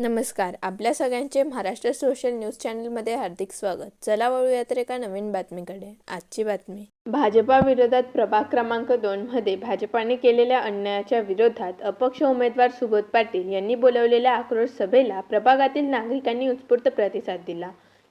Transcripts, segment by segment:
नमस्कार. आपल्या सगळ्यांचे महाराष्ट्र सोशल न्यूज चॅनलमध्ये हार्दिक स्वागत. चला वळूयात एका नवीन बातमीकडे. आजची बातमी. भाजपा विरोधात प्रभाग क्रमांक 2 मध्ये भाजपाने केलेल्या अन्यायाच्या विरोधात अपक्ष उमेदवार सुबोध पाटील यांनी बोलवलेल्या आक्रोश सभेला प्रभागातील नागरिकांनी उत्स्फूर्त प्रतिसाद दिला.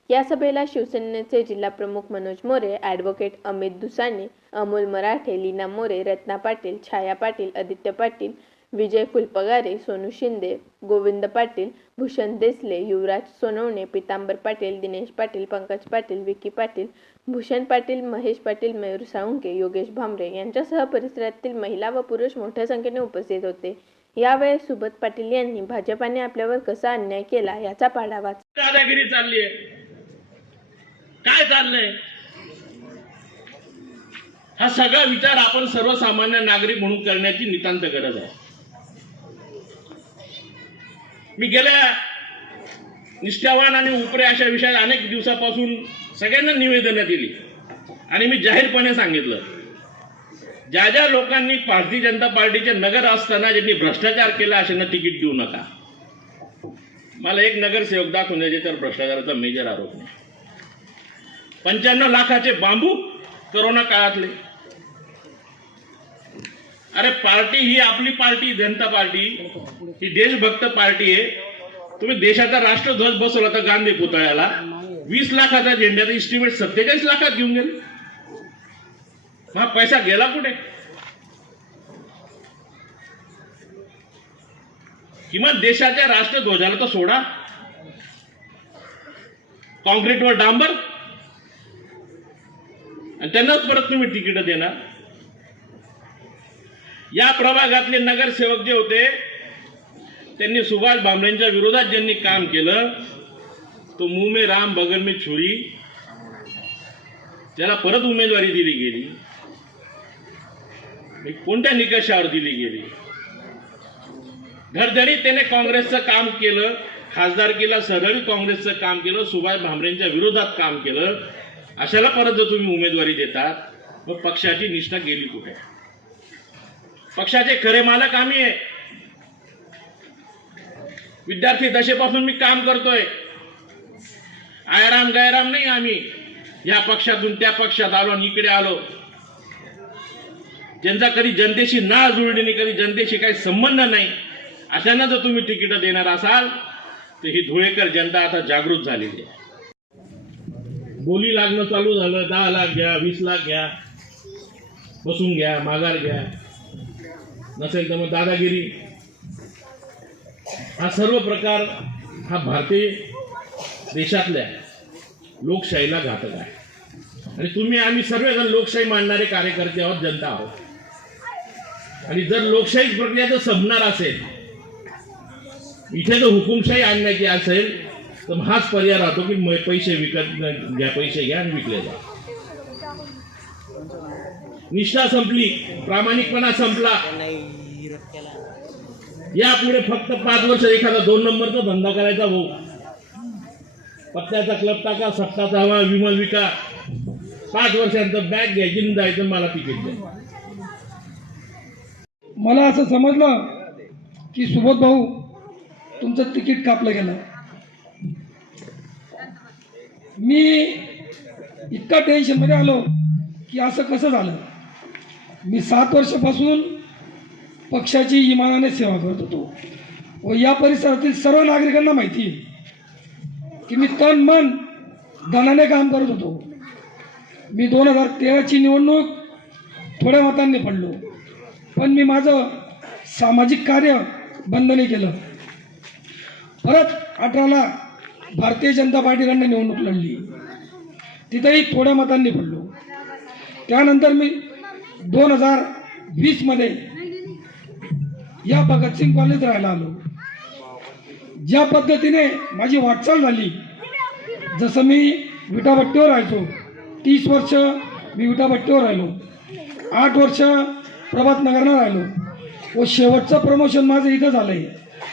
या सभेला शिवसेनेचे जिल्हाप्रमुख मनोज मोरे, ॲडव्होकेट अमित दुसाने, अमोल मराठे, लीना मोरे, रत्ना पाटील, छाया पाटील, आदित्य पाटील, विजय फुलपगारे, सोनू शिंदे, गोविंद पाटील, भूषण देसले, युवराज सोनवणे, पितांबर पाटील, दिनेश पाटील, पंकज पाटील, विकी पाटील, भूषण पाटील, महेश पाटील, मयूर साळुंके, योगेश भामरे यांच्यासह परिसरातील महिला व पुरुष मोठ्या संख्येने उपस्थित होते. यावेळी सुबोध पाटील यांनी भाजपाने आपल्यावर कसा अन्याय केला याचा पाढावा. दादागिरी चालली आहे. काय चाललंय? हा सगळा विचार आपण सर्वसामान्य नागरिक म्हणून करण्याची नितांत गरज आहे. मी गेल्या निष्ठावान आणि उपरे अशा विषयात अनेक दिवसापासून सगळ्यांना निवेदनं दिली आणि मी जाहीरपणे सांगितलं, ज्या ज्या लोकांनी भारतीय जनता पार्टीचे नगर असताना ज्यांनी भ्रष्टाचार केला अशांना तिकीट देऊ नका. मला एक नगरसेवक दाखवून द्यायचे तर भ्रष्टाचाराचा मेजर आरोप नाही. 95 लाखाचे बांबू कोरोना काळातले. अरे पार्टी ही आपली पार्टी, जनता पार्टी ही देशभक्त पार्टी आहे. तुम्ही देशाचा राष्ट्रध्वज बसवला तर गांधी पुतळ्याला 20 लाखाचा झेंड्याचा इस्टिमेट 47 लाखात घेऊन गेले. हा पैसा गेला कुठे? किमान देशाच्या राष्ट्रध्वजाला तर सोडा. कॉन्क्रीटवर डांबर आणि त्यांनाच परत तुम्ही तिकीट देणार. या प्रभागातले नगरसेवक जे होते त्यांनी सुभाष भामरेंच्या विरोधात ज्यांनी काम केलं, तो मुंह में राम बगल में छुरी, त्याला परत उमेदवारी दिली गेली. कोणत्या निकषावर दिली गेली? धडधडीत त्याने काँग्रेसचं काम केलं, खासदारकीला सरळ काँग्रेसचं काम केलं, सुभाष भामरेंच्या विरोधात काम केलं. अशाला परत जर तुम्ही उमेदवारी देतात, मग पक्षाची निष्ठा गेली कुठे? पक्षाचे खरे मालक आम्ही आहे. विद्यार्थी दशेपासून मी काम करतोय. आयराम गायराम नाही आम्ही. या पक्षातून त्या पक्षात आलो आणि इकडे आलो. ज्यांचा कधी जनतेशी नाळ जुळली नाही, कधी जनतेशी काही संबंध नाही, अशांना जर तुम्ही तिकीट देणार असाल तर ही धुळेकर जनता आता जागृत झालेली आहे. बोली लागणं चालू झालं. 10 लाख घ्या, 20 लाख घ्या, बसून घ्या, माघार घ्या, नसेल तर मग दादागिरी. हा सर्व प्रकार हा भारतीय देशातल्या लोकशाहीला घातक आहे. आणि तुम्ही आम्ही सर्वजण लोकशाही मानणारे कार्यकर्ते आहोत, जनता आहोत. आणि जर लोकशाही प्रक्रिया जर संपणार असेल, इथे जर हुकुमशाही आणण्याची असेल, तर हाच पर्याय राहतो की पैसे विकत घ्या, पैसे घ्या आणि विकले जा. निष्ठा संपली, प्रामाणिकपणा संपला. यापुढे फक्त 5 वर्ष एखादा 2 नंबरचा धंदा करायचा भाऊ. पत्त्याचा क्लब टाका, सत्ताचा हवा, विमल विका. 5 वर्षांचं बॅग घ्यायची, जायचं, मला तिकीट द्या. मला असं समजलं की सुबोध भाऊ तुमचं तिकीट कापलं गेलं. मी इतका टेन्शनमध्ये आलो की असं कसं झालं. मी 7 वर्षापासून पक्षाची इमानाने सेवा करत होतो व या परिसरातील सर्व नागरिकांना माहिती आहे की मी तन मन धनाने काम करत होतो. मी 2013ची निवडणूक थोड्या मतांनी पडलो, पण मी माझं सामाजिक कार्य बंद नाही केलं. परत 18ला भारतीय जनता पार्टीकडनं निवडणूक लढली, तिथेही थोड्या मतांनी पडलो. त्यानंतर मी 2020मध्ये या भगतसिंग कॉलेज राहायला आलो. ज्या पद्धतीने माझी वाटचाल झाली, जसं मी विटाभट्टीवर राहायचो, 30 वर्ष मी विटाभट्टीवर राहिलो, 8 वर्ष प्रभात नगरला राहिलो व शेवटचं प्रमोशन माझं इथं झालं आहे.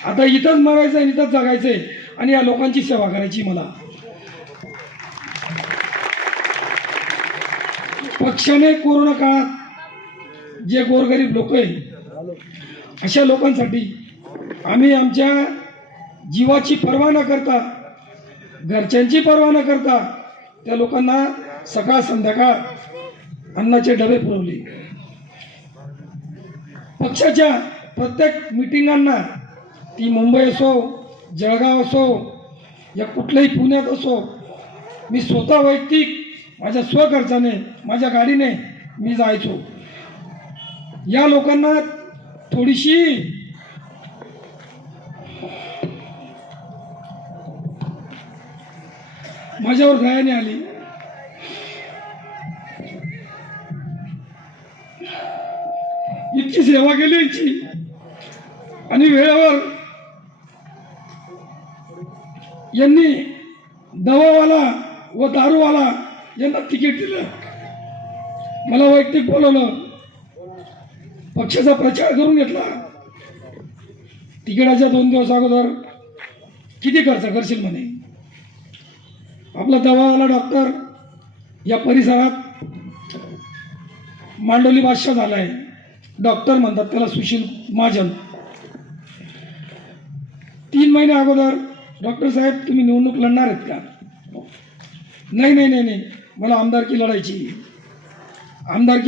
आता इथंच मरायचं आहे, इथंच जगायचं आहे आणि या लोकांची सेवा करायची. मला पक्षाने कोरोना काळात जे गोरगरीब लोक आहेत अशा लोकांसाठी आम्ही आमच्या जीवाची पर्वा न करता, घरच्यांची पर्वा न करता त्या लोकांना सकाळ संध्याकाळ अन्नाचे डबे पुरवले. पक्षाच्या प्रत्येक मिटिंगांना, ती मुंबई असो, जळगाव असो, या कुठल्याही पुण्यात असो, मी स्वतः वैयक्तिक माझ्या स्वखर्चाने, माझ्या गाडीने मी जायचो. या लोकांना थोडीशी माझ्यावर दयाने आली. इतकी सेवा केली यांची, आणि वेळेवर यांनी दवावाला व दारूवाला यांना तिकीट दिलं. मला वैयक्तिक बोलवलं, पक्षाचा प्रचार करून घेतला. तिकिटाच्या 2 दिवस अगोदर किती खर्च करशील म्हणे. आपला दवावाला डॉक्टर या परिसरात मांडोली बादशाह झालाय. डॉक्टर म्हणतात त्याला, सुशील महाजन. 3 महिने अगोदर, डॉक्टर साहेब तुम्ही निवडणूक लढणार आहेत का? नाही नाही नाही नाही, मला आमदारकी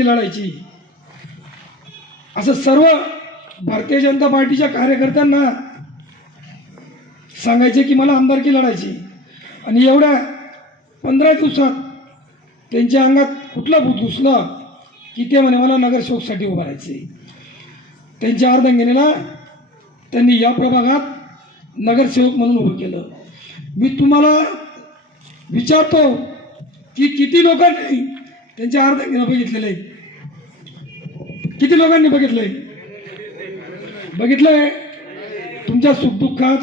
लढायची. असं सर्व भारतीय जनता पार्टीच्या कार्यकर्त्यांना सांगायचे की मला आमदारकी लढायची. आणि एवढ्या 15 दिवसात त्यांच्या अंगात कुठला भूत घुसलं की ते म्हणे मला नगरसेवकसाठी उभं राहायचे. त्यांच्या अर्धांगिनीला त्यांनी या प्रभागात नगरसेवक म्हणून उभं केलं. मी तुम्हाला विचारतो की किती लोकांनी त्यांच्या अर्धांगिनी बघितलेले? किती लोकांनी बघितलंय तुमच्या सुखदुःखात?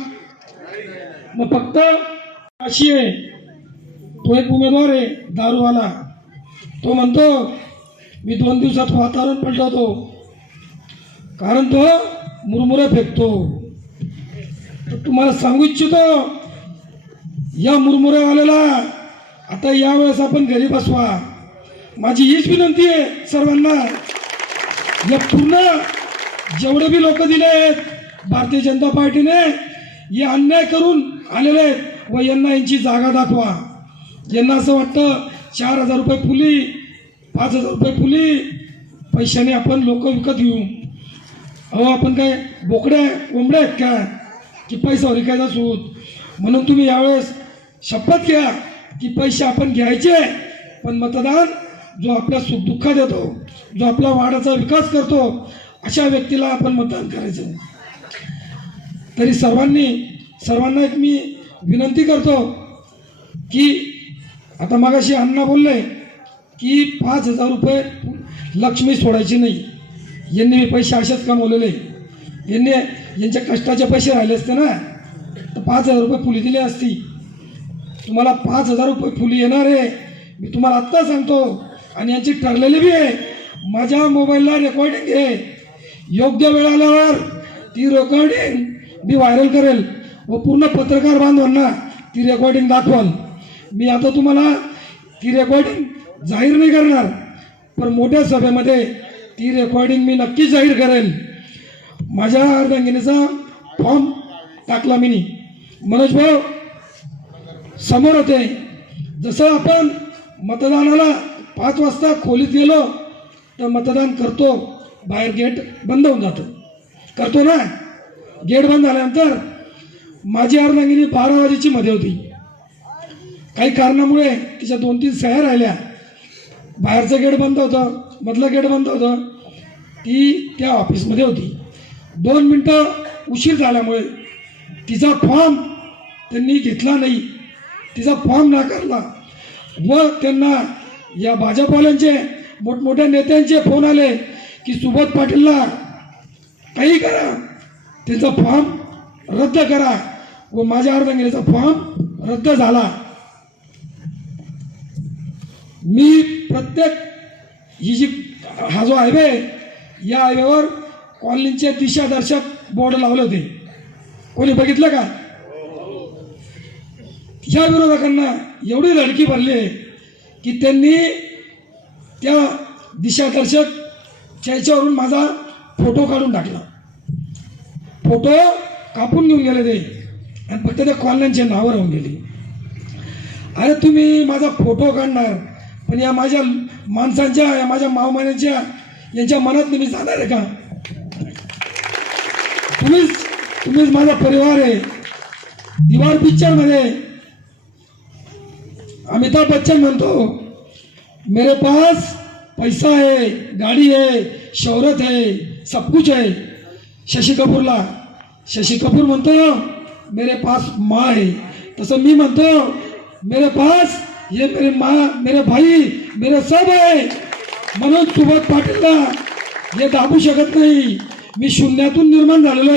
मग फक्त अशी आहे, तो एक उमेदवार आहे दारूवाला, तो म्हणतो मी 2 दिवसात वातावरण पलटवतो, कारण तो मुरमुरे फेकतो. तर तुम्हाला सांगू इच्छितो, या मुरमुरेवाल्याला आता यावेळेस आपण घरी बसवा. माझी हीच विनंती आहे सर्वांना. या पूर्ण जेवढे बी लोक दिले आहेत भारतीय जनता पार्टीने, हे अन्याय करून आलेले आहेत व यांची जागा दाखवा. यांना असं वाटतं 4,000 रुपये फुली, 5,000 रुपये फुली, पैशाने आपण लोक विकत घेऊ. अहो, आपण काय बोकड्या कोंबड्या आहेत का की पैसा विकायचा सूत? म्हणून तुम्ही यावेळेस शपथ घ्या की पैसे आपण घ्यायचे, पण मतदान जो आपल्या सुखदुःखात येतो, जो आपल्या वाडाचा विकास करतो, अशा व्यक्तीला आपण मतदान करायचं. तरी सर्वांना एक मी विनंती करतो की आता मगाशी अण्णा बोलले की 5,000 रुपये लक्ष्मी सोडायची नाही. यांनी मी पैसे असेच कमवलेले, यांच्या कष्टाचे पैसे राहिले असते ना तर 5,000 रुपये फुली दिली असती. तुम्हाला 5,000 रुपये फुली येणार आहे, मी तुम्हाला आत्ता सांगतो. आणि यांची ठरलेली बी आहे. माझ्या मोबाईलला रेकॉर्डिंग आहे, योग्य वेळ आल्यावर ती रेकॉर्डिंग मी व्हायरल करेल व पूर्ण पत्रकार बांधवांना ती रेकॉर्डिंग दाखवाल. मी आता तुम्हाला ती रेकॉर्डिंग जाहीर नाही करणार, पण मोठ्या सभेमध्ये ती रेकॉर्डिंग मी नक्कीच जाहीर करेल. माझ्या अर्धांगिनीचा फॉर्म टाकला मी. मनोज भाऊ समोर होते. जसं आपण मतदानाला 5 वाजता खोलीत गेलो तर मतदान करतो, बाहेर गेट बंद होऊन जातं, करतो ना. गेट बंद झाल्यानंतर माझी अर्धांगिनी 12 वाजेची मध्ये होती. काही कारणामुळे तिच्या 2-3 सह्या राहिल्या. बाहेरचं गेट बंद होतं, मधलं गेट बंद होतं, ती त्या ऑफिसमध्ये होती. 2 मिनटं उशीर झाल्यामुळे तिचा फॉर्म त्यांनी घेतला नाही, तिचा फॉर्म नाकारला. व त्यांना या भाजपवाल्यांचे मोठमोठ्या नेत्यांचे फोन आले की सुबोध पाटीलला काही करा, त्यांचा फॉर्म रद्द करा. व माझ्या अर्धांगिनीचा फॉर्म रद्द झाला. मी प्रत्येक हा जो हायवे, या हायवेवर कॉलनीचे दिशादर्शक बोर्ड लावले होते. कोणी बघितलं का? या विरोधकांना एवढी धडकी भरली की त्यांनी त्या दिशादर्शक याच्यावरून माझा फोटो काढून टाकला. फोटो कापून घेऊन गेले ते. आणि फक्त त्या कॉलन्यांचे नावं राहून गेली. अरे तुम्ही माझा फोटो काढणार, पण या माझ्या माणसांच्या, या माझ्या मावमान्यांच्या यांच्या मनात तुम्ही जाणार आहे का? तुम्हीच माझा परिवार आहे. दीवार पिक्चरमध्ये अमिताभ बच्चन म्हणतो, मेरे पास पैसा है, गाड़ी है, शौहरत है, सब कुछ है. शशी कपूर म्हणतो मेरे पास माँ है. तसं मी म्हणतो मेरे पास ये मेरे माँ, मेरे भाई, मेरे सब है. म्हणून सुबोध पाटीलला हे दाबू शकत नाही. मी शून्यातून निर्माण झालेलो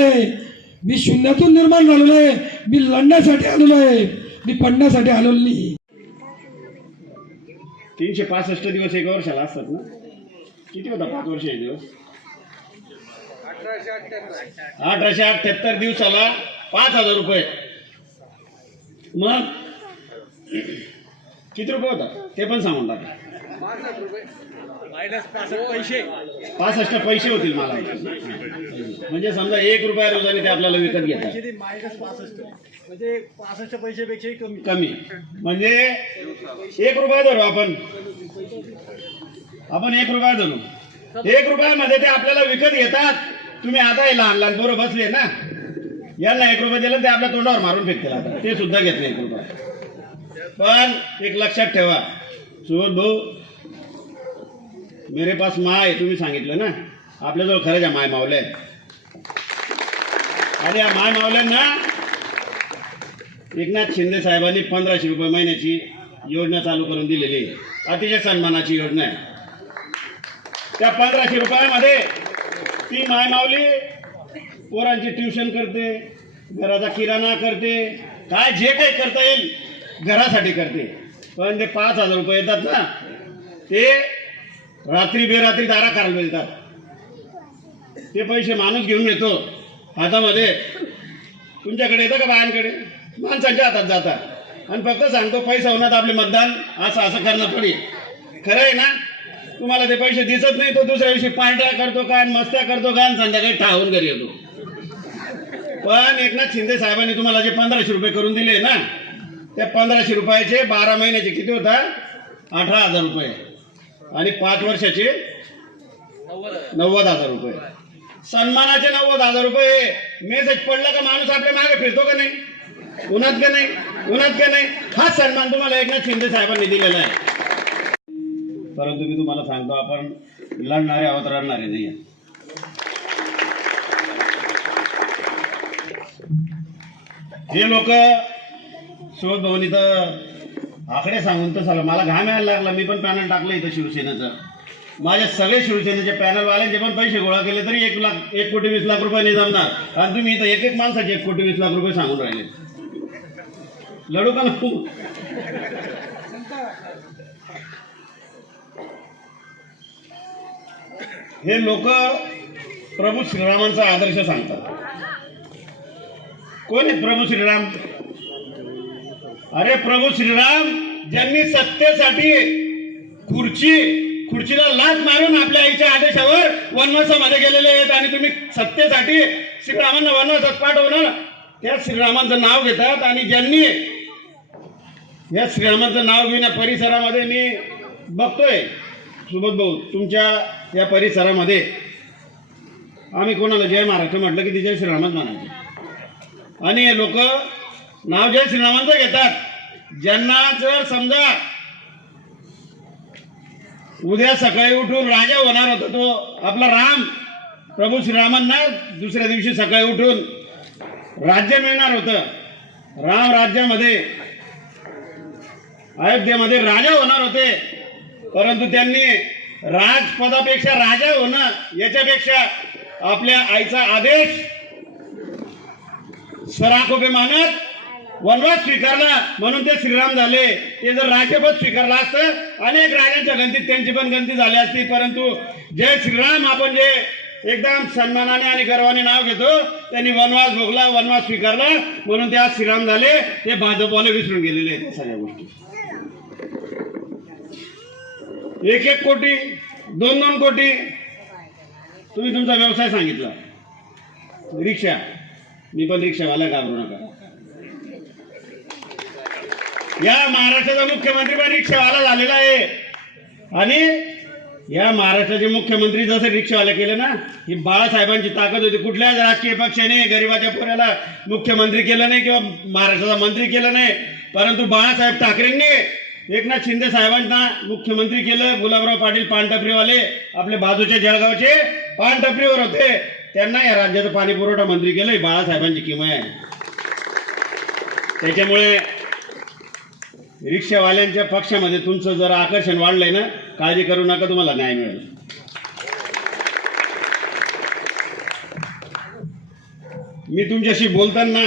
आहे. मी लढण्यासाठी आलेलो आहे. मी पडण्यासाठी आलेलो नाही. 365 दिवस एका वर्षाला असतात ना? किती होता 5 वर्ष एक दिवस? 1878 दिवसाला 5,000 रुपये. मग किती रुपये होता ते पण सांगून टाका. 65 पैसे होतील मला. म्हणजे समजा 1 रुपया रोजाने ते आपल्याला विकत घेतात. म्हणजे 65 पैशापेक्षाही कमी. म्हणजे 1 रुपया धरू आपण 1 रुपया धरू. 1 रुपयामध्ये ते आपल्याला विकत घेतात. तुम्ही आता हे लहान लहान पोरं बसले ना, यांना 1 रुपया दिलं ते आपल्या तोंडावर मारून फेकतील. आता ते सुद्धा घेत नाही 1 रुपया. पण एक लक्षात ठेवा सुबोध भाऊ, मेरे पास माँ आहे तुम्ही सांगितलं ना, आपल्याजवळ खरंच आहे माय मावल्या. आणि या माय मावल्यांना एकनाथ शिंदे साहेबांनी 1500 रुपये महिन्याची योजना चालू करून दिलेली आहे. अतिशय सन्मानाची योजना आहे. त्या 1500 रुपयामध्ये ती माय मावली पोरांची ट्युशन करते, घराचा किराणा करते, काय जे काही करता येईल घरासाठी करते. पण ते 5,000 रुपये येतात ना, ते रात्री बेरात्री दारा करायला येतात. ते पैसे माणूस घेऊन येतो हातामध्ये. तुमच्याकडे येतं का बायांकडे? माणसांच्या हातात जातात आणि फक्त सांगतो पैसा होणार आपले मतदान असं करणं पडेल. खरं आहे ना? तुम्हाला ते पैसे दिसत नाही. तो दुसऱ्या दिवशी पार्ट्या करतो काय, मस्त्या करतो काय, आणि संध्याकाळी ठावून घरी येतो. पण एकनाथ शिंदे साहेबांनी तुम्हाला जे 1500 रुपये करून दिले ना, त्या 1500 रुपयाचे 12 महिन्याचे किती होतात? 18,000 रुपये. आणि 5 वर्षाचे 90,000 रुपये. सन्मानाचे 90,000 रुपये. मेसेज पडला का माणूस आपल्या मागे फिरतो का नाही? उन्हात का नाही? हा सन्मान तुम्हाला एकनाथ शिंदे साहेबांनी दिलेला आहे. परंतु मी तुम्हाला सांगतो, आपण लढणारे आहोत, रडणारे नाही. हे लोक शोध भाऊन इथं आकडे सांगून तर झालं. मला घाम यायला लागला. मी पण पॅनल टाकलं इथं शिवसेनेचं. माझ्या सगळे शिवसेनेचे पॅनलवाल्यांचे पण पैसे गोळा केले तरी 1 कोटी 20 लाख रुपये नाही जमणार. आणि तुम्ही इथं एक माणसाचे 1 कोटी 20 लाख रुपये सांगून राहिले. लढू का नको? हे लोक प्रभू श्रीरामांचा आदर्श सांगतात. कोण आहेत प्रभू श्रीराम? अरे प्रभू श्रीराम ज्यांनी सत्तेसाठी खुर्चीला लाथ मारून आपल्या आईच्या आदेशावर वनवासामध्ये गेलेले आहेत. आणि तुम्ही सत्तेसाठी श्रीरामांना वनवासात पाठवलं. त्या श्रीरामांचं नाव घेतात. आणि ज्यांनी या श्रीरामांचं नाव घेण्या परिसरामध्ये मी बघतोय सुबोध भाऊ, तुमच्या या परिसरामध्ये आम्ही कोणाला जय महाराष्ट्र म्हटलं की ती जय श्रीरामच म्हणायचे. आणि हे लोक नाव जय श्रीरामांचं घेतात. ज्यांना जर समजा उद्या सकाळी उठून राजा होणार होता तो आपला राम, प्रभू श्रीरामांना दुसऱ्या दिवशी सकाळी उठून राज्य मिळणार होतं. राम राज्यामध्ये अयोध्येमध्ये राजा होणार होते. परंतु त्यांनी राजपदापेक्षा राजा होणं याच्यापेक्षा आपल्या आईचा आदेश सराखोबे मानत वनवास स्वीकारला. म्हणून ते श्रीराम झाले. ते जर राज्यपद स्वीकारलं असतं अनेक राजांच्या गणतीत त्यांची पण गणती झाली असती. परंतु जय श्रीराम आपण जे एकदम सन्मानाने आणि गर्वाने नाव घेतो, त्यांनी वनवास भोगला, वनवास स्वीकारला, म्हणून ते आज श्रीराम झाले. ते भाजपवाले विसरून गेलेले आहेत सगळ्या गोष्टी. 1-1 कोटी 2-2 कोटी तुम्ही तुमचा व्यवसाय सांगितला. रिक्षा, मी पण रिक्षावाला, घाबरू नका. या महाराष्ट्राचा मुख्यमंत्री पण रिक्षावाला झालेला आहे. आणि या महाराष्ट्राचे मुख्यमंत्री जसं रिक्षावाले केले ना, ही बाळासाहेबांची ताकद होती. कुठल्याच राजकीय पक्षाने गरिबाच्या पोराला मुख्यमंत्री केलं नाही किंवा महाराष्ट्राचा मंत्री केलं नाही, परंतु बाळासाहेब ठाकरेंनी एकनाथ शिंदे साहेबांना मुख्यमंत्री केलं. गुलाबराव पाटील पानटपरीवाले आपल्या बाजूच्या जळगावचे पानटपरीवर होते, त्यांना या राज्याचं पाणी पुरवठा मंत्री केलं. ही बाळासाहेबांची किमया आहे. त्याच्यामुळे रिक्षावाल्यांच्या पक्षामध्ये तुमचं जर आकर्षण वाढलंय ना, काळजी करू नका, तुम्हाला न्याय मिळेल. मी तुमच्याशी बोलताना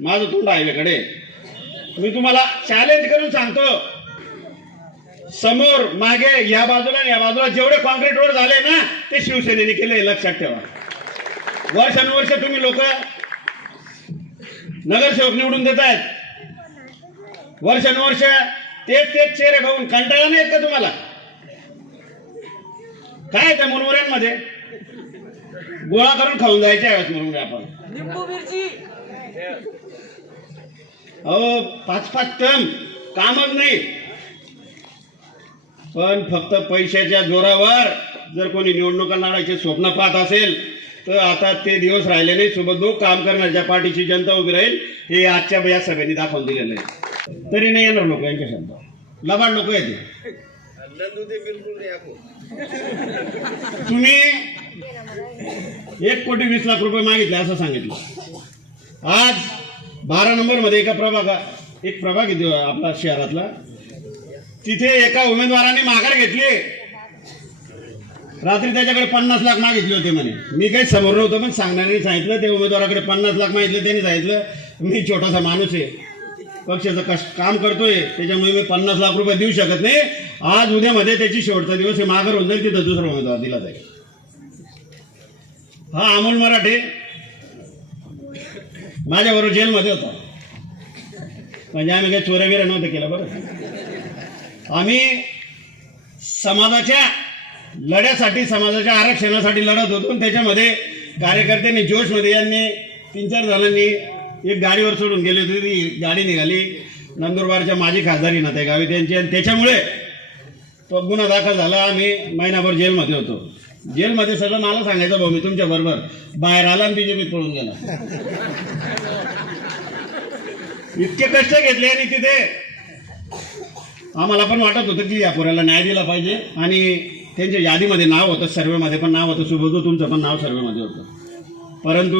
माझं तोंड आहे, मी तुम्हाला चॅलेंज करून सांगतो, समोर मागे या बाजूला आणि या बाजूला जेवढे कॉन्क्रीट रोड झाले ना, ते शिवसेनेने केले, लक्षात ठेवा. वर्षानुवर्ष तुम्ही लोक नगरसेवक निवडून देत आहेत, वर्षानुवर्ष तेच चेहरे बघून कंटाळा नाही येत का तुम्हाला? काय त्या मुरमुऱ्यांमध्ये गोळा करून खाऊन जायचे आहेत मुरमुरे आपण. अहो 5-5 टन कामच नाही, पण फक्त पैशाच्या जोरावर जर कोणी निवडणुका लढायचे स्वप्न पाहत असेल तर आता ते दिवस राहिले नाही. सोबत काम करण्याच्या पाठीची जनता उभी राहील, हे आजच्या या सभेने दाखवून दिलेलं आहे. तरी नाही येणार लोक, यांच्या शब्द लबाड लोक येते. तुम्ही 1,20,00,000 रुपये मागितले असं सांगितलं. आज 12 नंबर मध्ये एक प्रभाग येतो आपला शहरातला, तिथे एका उमेदवाराने माघार घेतली. रात्री त्याच्याकडे 50 लाख मागितले होते म्हणे. मी काही समोर नव्हतं, पण सांगण्याने सांगितलं. ते उमेदवाराकडे 50 लाख मागितले, त्यांनी सांगितलं मी छोटासा माणूस आहे, पक्षाचं काम करतोय, त्याच्यामुळे मी 50 लाख रुपये देऊ शकत नाही. आज उद्यामध्ये त्याची शेवटचा दिवस आहे, माघार होऊन जाईल, तिथं दुसरा उमेदवार दिला जाईल. हा अमोल मराठे माझ्याबरोबर जेलमध्ये होता, म्हणजे आम्ही काही चोऱ्यागिऱ्या नव्हतं केलं. बरं, आम्ही समाजाच्या लढ्यासाठी, समाजाच्या आरक्षणासाठी लढत होतो. त्याच्यामध्ये कार्यकर्त्यांनी जोशमध्ये यांनी 3-4 जणांनी एक गाडीवर सोडून गेली होती. ती गाडी निघाली नंदुरबारच्या माजी खासदारी ना त्या गावी त्यांची, आणि त्याच्यामुळे तो गुन्हा दाखल झाला. आम्ही महिनाभर जेलमध्ये होतो. जेलमध्ये सगळं मला सांगायचं, भाऊ मी तुमच्या बरोबर, बाहेर आला आणि बीजेपीत पळून गेला. इतके कष्ट घेतले आणि तिथे आम्हाला पण वाटत होतं की या पोराला न्याय दिला पाहिजे. आणि त्यांच्या यादीमध्ये नाव होतं, सर्वेमध्ये पण नाव होतं, सुबोध तुमचं पण नाव सर्वेमध्ये होतं. परंतु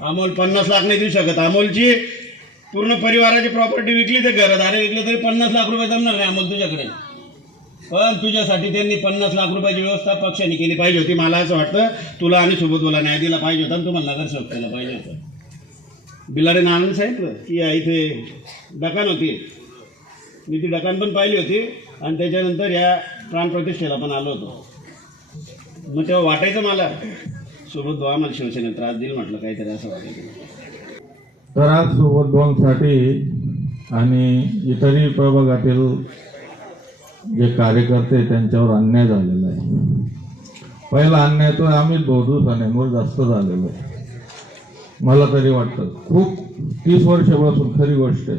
अमोल 50 लाख नाही देऊ शकत. अमोलची पूर्ण परिवाराची प्रॉपर्टी विकली, ते घरदारे विकले, तरी 50 लाख रुपये जमणार नाही अमोल तुझ्याकडे. पण तुझ्यासाठी त्यांनी 50 लाख रुपयाची व्यवस्था पक्षाने केली पाहिजे होती. मला असं वाटतं तुला आणि सुबोधला न्याय दिला पाहिजे होता आणि तुम्हाला नगरसेवक केला पाहिजे होतं. बिलाडे नानांनी सांगितलं की इथे डकान होती, मी ती डकान पण पाहिली होती आणि त्याच्यानंतर या प्राणप्रतिष्ठेला पण आलो होतो. मग तेव्हा वाटायचं मला सोबत भाऊ आम्हाला शिवसेनेत त्रास देईल, म्हटलं काहीतरी असं वाटायचं. तर आज सोबत भाऊंसाठी आणि इतरही प्रभागातील जे कार्यकर्ते त्यांच्यावर अन्याय झालेला आहे. पहिला अन्याय तर आम्ही 2 दिवसांवर जास्त झालेलो आहे. मला तरी वाटतं खूप 30 वर्षापासून खरी गोष्ट आहे.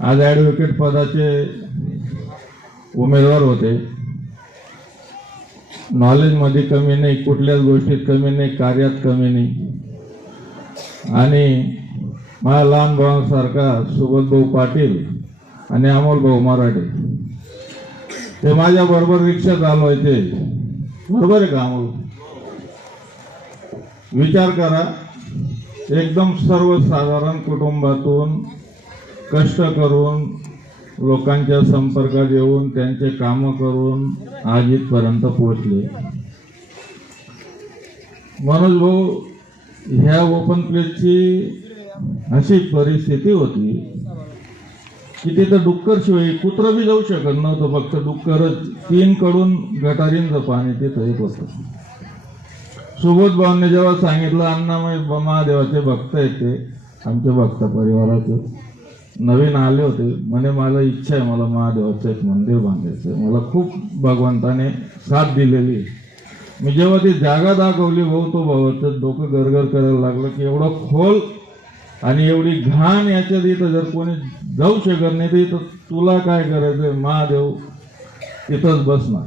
आज ॲडव्होकेट पदाचे उमेदवार होते, नॉलेजमध्ये कमी नाही, कुठल्याच गोष्टीत कमी नाही, कार्यात कमी नाही. आणि माझ्या लहान भावांसारखा सुबोधभाऊ पाटील आणि अमोलभाऊ मराठे ते माझ्याबरोबर रिक्षा चालवायचे. बरोबर आहे का अमोल? विचार करा, एकदम सर्वसाधारण कुटुंबातून कष्ट करून लोकांच्या संपर्कात येऊन त्यांचे कामं करून आज इथपर्यंत पोहोचले. मनोज भाऊ, ह्या ओपन प्लेसची अशी परिस्थिती होती की तिथं डुक्करशिवाय कुत्रं बी जाऊ शकत नव्हतं, फक्त डुक्करच. 3 कडून गटारींचं पाणी तिथं येत होतं. सुबोध भाऊंनी जेव्हा सांगितलं अण्णामय महादेवाचे भक्त आहेत, ते आमच्या भक्त परिवाराचे नवीन आले होते, म्हणे मला इच्छा आहे, मला महादेवाचं एक मंदिर बांधायचं आहे. मला खूप भगवंताने साथ दिलेली. मी जेव्हा ती जागा दाखवली, भाऊ तो भावाचं डोकं गरगर करायला लागलं की एवढं खोल आणि एवढी घाण याच्यात इथं जर कोणी जाऊ शकत नाही तर इथं तुला काय करायचंय, महादेव तिथंच बसणार.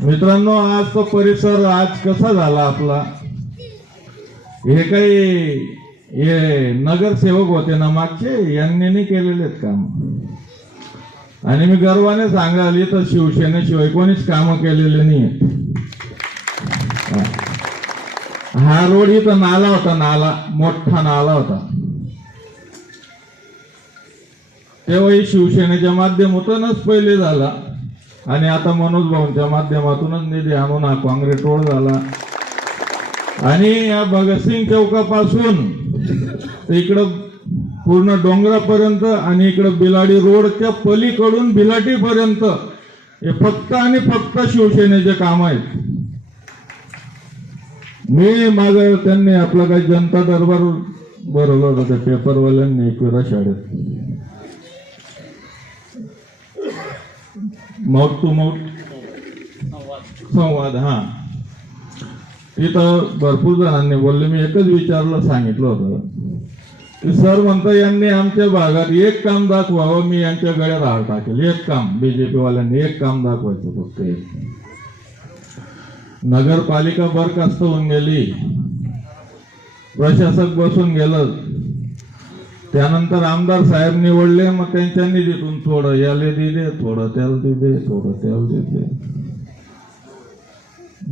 मित्रांनो, आज तो परिसर आज कसा झाला आपला, हे काही हे नगरसेवक होते ना मागचे, यांनी नाही केलेले आहेत काम. आणि मी गर्वाने सांगाल इथं शिवसेनेशिवाय कोणीच कामं केलेले नाही आहेत. हा रोड इथं नाला होता, नाला मोठा नाला होता, तेव्हाही शिवसेनेच्या माध्यमातूनच पहिले झाला. आणि आता मनोज भाऊंच्या माध्यमातूनच निधी आणून हा काँक्रीट रोड झाला. आणि या भगतसिंग चौकापासून इकडं पूर्ण डोंगरापर्यंत आणि इकडं बिलाडी रोडच्या पलीकडून बिलाटीपर्यंत हे फक्त आणि फक्त शिवसेनेचे काम आहेत. मी माग त्यांनी आपलं काही जनता दरबार भरवलं होतं त्या पेपरवाल्यांनी एकविरा शाळेत, माउथ टू माउथ संवाद. हा, तिथं भरपूर जणांनी बोलले. मी एकच विचारलं, सांगितलं होतं की सर म्हणता यांनी आमच्या भागात एक काम दाखवावं, मी यांच्या गळ्यात हार टाकेल. एक काम, बीजेपी वाल्यांनी एक काम दाखवायचं फक्त एक. नगरपालिका बरखास्त होऊन गेली, प्रशासक बसून गेलं, त्यानंतर आमदार साहेब निवडले, मग त्यांच्या निधीतून थोडं याले दिले, थोडं त्याला दिले, थोडं त्याला दिले.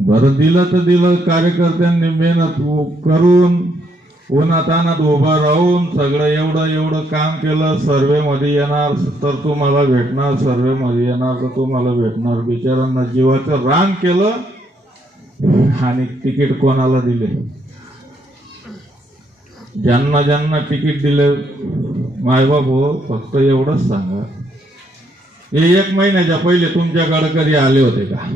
बरं दिलं तर दिलं. कार्यकर्त्यांनी मेहनत करून उन्हातानात उभं राहून सगळं एवढं काम केलं. सर्वे मध्ये येणार तर तुम्हाला भेटणार, सर्वे मध्ये येणार तर तुम्हाला भेटणार. बिचारांना जीवाचं रान केलं आणि तिकीट कोणाला दिले, ज्यांना ज्यांना तिकीट दिले मायबाप हो, फक्त एवढंच सांगा, हे 1 महिन्याच्या पहिले तुमच्याकडे कधी आले होते का?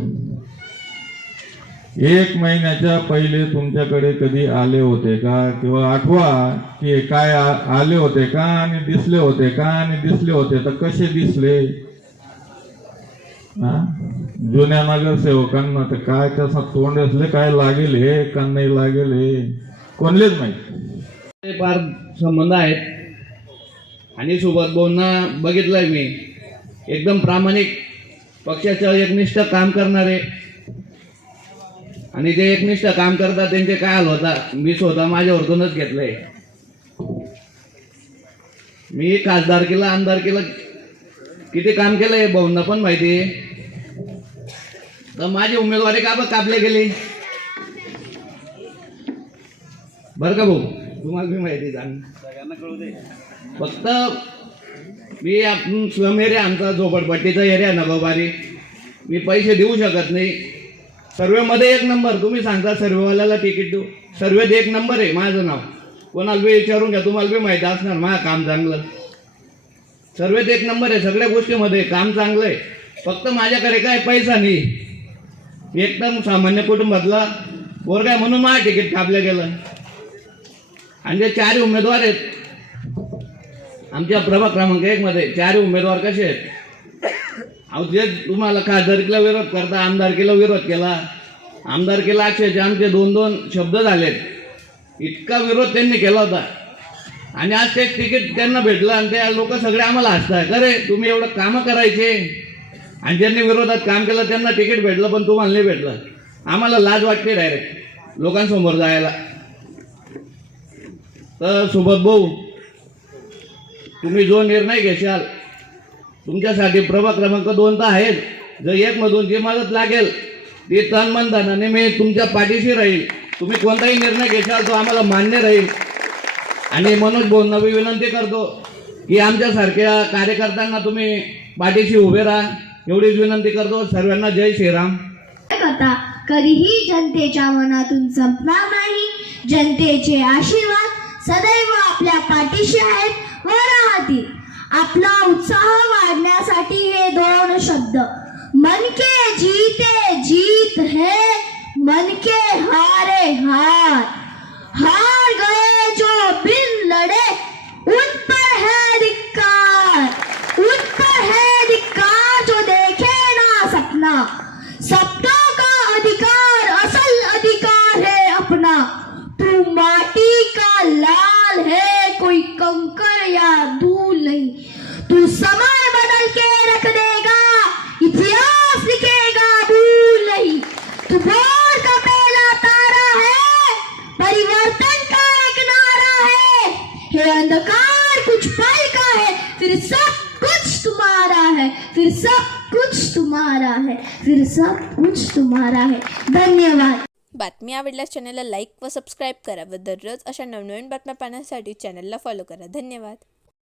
1 महिन्याच्या पहिले तुमच्याकडे कधी आले होते का? किंवा आठवा की काय आले होते का आणि दिसले होते का, आणि दिसले होते तर कसे दिसले? जुन्या नगरसेवकांना तर काय कसं तोंड असले, काय लागेल हे का नाही लागेल हे कोणलेच माहिती. फार संबंध आहेत. आणि सोबत भाऊंना बघितलंय मी, एकदम प्रामाणिक, पक्षाचं एकनिष्ठ काम करणारे. आणि जे एकनिष्ठ काम करतात त्यांचे काय हाल होता मी स्वतः माझ्यावरतूनच घेतलंय. मी खासदार केलं, आमदार केलं, किती काम केलंय भाऊंना पण माहिती आहे. तर माझी उमेदवारी का कापले गेली बरं का भाऊ, तुम्हाला बी माहिती सांग, सगळ्यांना कळू दे. फक्त मी आपण स्लम एरिया, आमचा झोपडपट्टीचा एरिया नगोबारी, मी पैसे देऊ शकत नाही. सर्वेमध्ये 1 नंबर, तुम्ही सांगता सर्वेवाल्याला तिकीट देऊ, सर्वेत 1 नंबर आहे माझं नाव. कोणाला बी विचारून घ्या, तुम्हाला बी माहिती असणार माझं काम चांगलं. सर्वेत 1 नंबर आहे, सगळ्या गोष्टीमध्ये काम चांगलं आहे. फक्त माझ्याकडे काय पैसा नाही, एकदम सामान्य कुटुंबातला पोरगा आहे म्हणून माझं तिकीट कापलं गेलं. आणि जे 4 उमेदवार आहेत आमच्या प्रभाग क्रमांक 1 मध्ये, 4 उमेदवार कसे आहेत? अहो, जे तुम्हाला खासदारकीला विरोध करता, आमदारकीला विरोध केला, आमदारकीला अक्षरशः आमचे 2-2 शब्द झालेत, इतका विरोध त्यांनी केला होता. आणि आज ते तिकीट त्यांना भेटलं आणि ते लोक सगळे आम्हाला हसताय, अरे तुम्ही एवढं कामं करायचे आणि ज्यांनी विरोधात काम केलं त्यांना तिकीट भेटलं पण तुम्हाला नाही भेटलं. आम्हाला लाज वाटते डायरेक्ट लोकांसमोर जायला. तर सुबोध भाऊ, तुम्ही जो निर्णय घेशाल, तुमच्यासाठी प्रभाग क्रमांक 2 तर आहेच, जर 1 मधून जी मदत लागेल ती तन मन धनाने मी तुमच्या पाठीशी राहील. तुम्ही कोणताही निर्णय घेशाल तो आम्हाला मान्य राहील. आणि मनोज भाऊंना मी विनंती करतो की आमच्यासारख्या कार्यकर्त्यांना तुम्ही पाठीशी उभे राहा, एवढीच विनंती करतो. सर्वांना जय श्रीराम. कथा कधीही जनतेच्या मनातून संपणार नाही. जनतेचे आशीर्वाद सदैव आपल्या पाठीशी आहेत व राहतील. आपला उत्साह वाढण्यासाठी हे 2 शब्द, मन के जीते जीत है, मन के हारे हार. हार गए जो बिन लड़े उन पर है धिक्कार, उन पर है धिक्कार जो देखे ना सपना. सपनों का अधिकार असल अधिकार है अपना. तू माटी का लाल है कंकड़ या धूल नहीं, तू समय बदल के रख देगा, इतिहास लिखेगा भूल नहीं। तू भोर का पहला तारा है, परिवर्तन का एक नारा है। हे अंधकार कुछ पल का है, फिर सब कुछ तुम्हारा है, फिर सब कुछ तुम्हारा है, फिर सब कुछ तुम्हारा है। धन्यवाद। बातमी आवडल्यास चॅनलला लाईक व सबस्क्राईब करा व दररोज अशा नवनवीन बातम्या पाहण्यासाठी चॅनलला फॉलो करा. धन्यवाद.